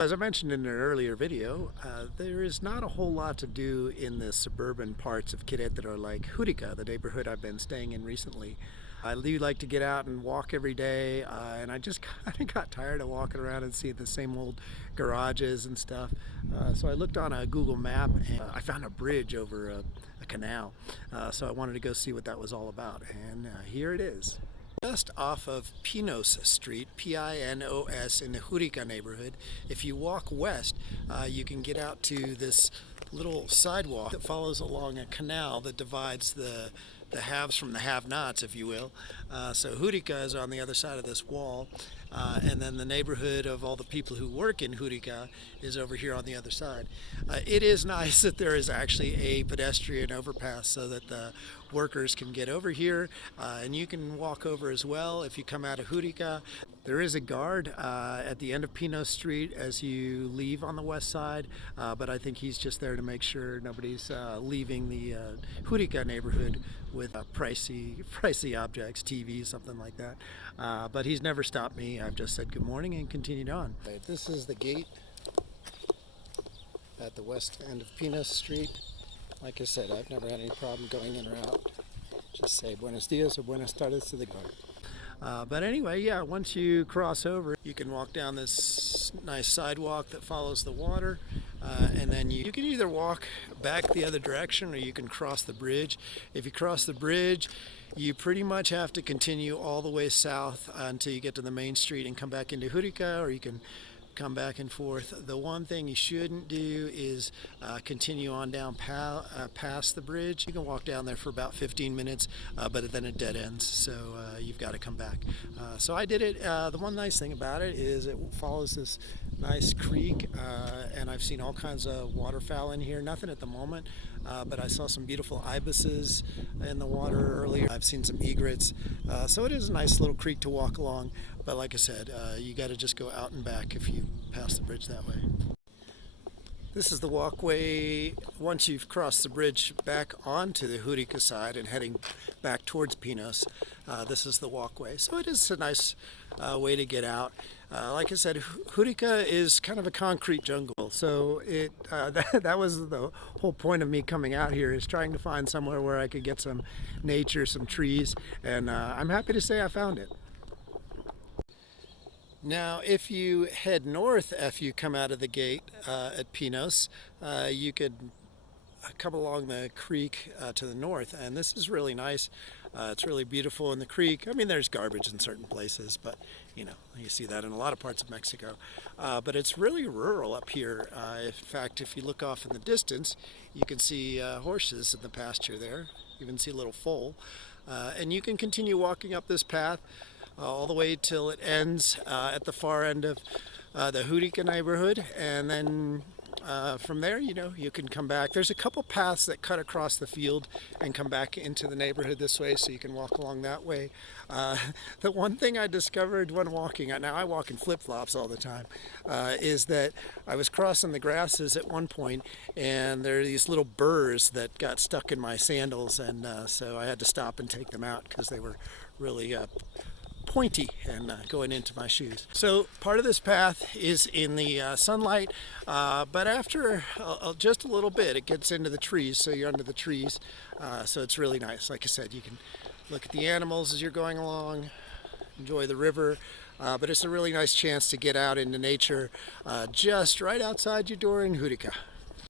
As I mentioned in an earlier video, there is not a whole lot to do in the suburban parts of Querétaro like Jurica, the neighborhood I've been staying in recently. I do like to get out and walk every day, and I just kind of got tired of walking around and seeing the same old garages and stuff. So I looked on a Google map and I found a bridge over a canal. So I wanted to go see what that was all about, and here it is. Just off of Pinos Street, Pinos, in the Jurica neighborhood. If you walk west, you can get out to this little sidewalk that follows along a canal that divides the haves from the have-nots, if you will. So Jurica is on the other side of this wall, and then the neighborhood of all the people who work in Jurica is over here on the other side. It is nice that there is actually a pedestrian overpass so that the workers can get over here, and you can walk over as well if you come out of Jurica. There is a guard at the end of Pinos Street as you leave on the west side, but I think he's just there to make sure nobody's leaving the Jurica neighborhood with pricey objects, TV, something like that. But he's never stopped me. I've just said good morning and continued on. This is the gate at the west end of Pinos Street. Like I said, I've never had any problem going in or out. Just say buenos dias or buenas tardes to the guard. But anyway, yeah, once you cross over, you can walk down this nice sidewalk that follows the water, and then you can either walk back the other direction or you can cross the bridge. If you cross the bridge, you pretty much have to continue all the way south until you get to the main street and come back into Jurica, or you can come back and forth. The one thing you shouldn't do is continue on down past the bridge. You can walk down there for about 15 minutes, but then it dead ends, so you've got to come back. So I did it. The one nice thing about it is it follows this nice creek, and I've seen all kinds of waterfowl in here. Nothing at the moment, but I saw some beautiful ibises in the water earlier. I've seen some egrets, so it is a nice little creek to walk along. But like I said, you got to just go out and back if you pass the bridge that way. This is the walkway once you've crossed the bridge back onto the Jurica side and heading back towards Pinos. This is the walkway, so it is a nice way to get out. Like I said, Jurica is kind of a concrete jungle, so that was the whole point of me coming out here, is trying to find somewhere where I could get some nature, some trees, and I'm happy to say I found it. Now, if you head north after you come out of the gate at Pinos, you could come along the creek to the north, and this is really nice. It's really beautiful in the creek. I mean, there's garbage in certain places, but you know, you see that in a lot of parts of Mexico. But it's really rural up here. In fact, if you look off in the distance, you can see horses in the pasture there. You can see a little foal. And you can continue walking up this path all the way till it ends at the far end of the Jurica neighborhood, and then from there, you know, you can come back. There's a couple paths that cut across the field and come back into the neighborhood this way, so you can walk along that way. The one thing I discovered when walking, now I walk in flip-flops all the time, is that I was crossing the grasses at one point, and there are these little burrs that got stuck in my sandals, and so I had to stop and take them out because they were really pointy and going into my shoes. So part of this path is in the sunlight, but after just a little bit it gets into the trees, so you're under the trees, so it's really nice. Like I said, you can look at the animals as you're going along, enjoy the river, but it's a really nice chance to get out into nature just right outside your door in Jurica.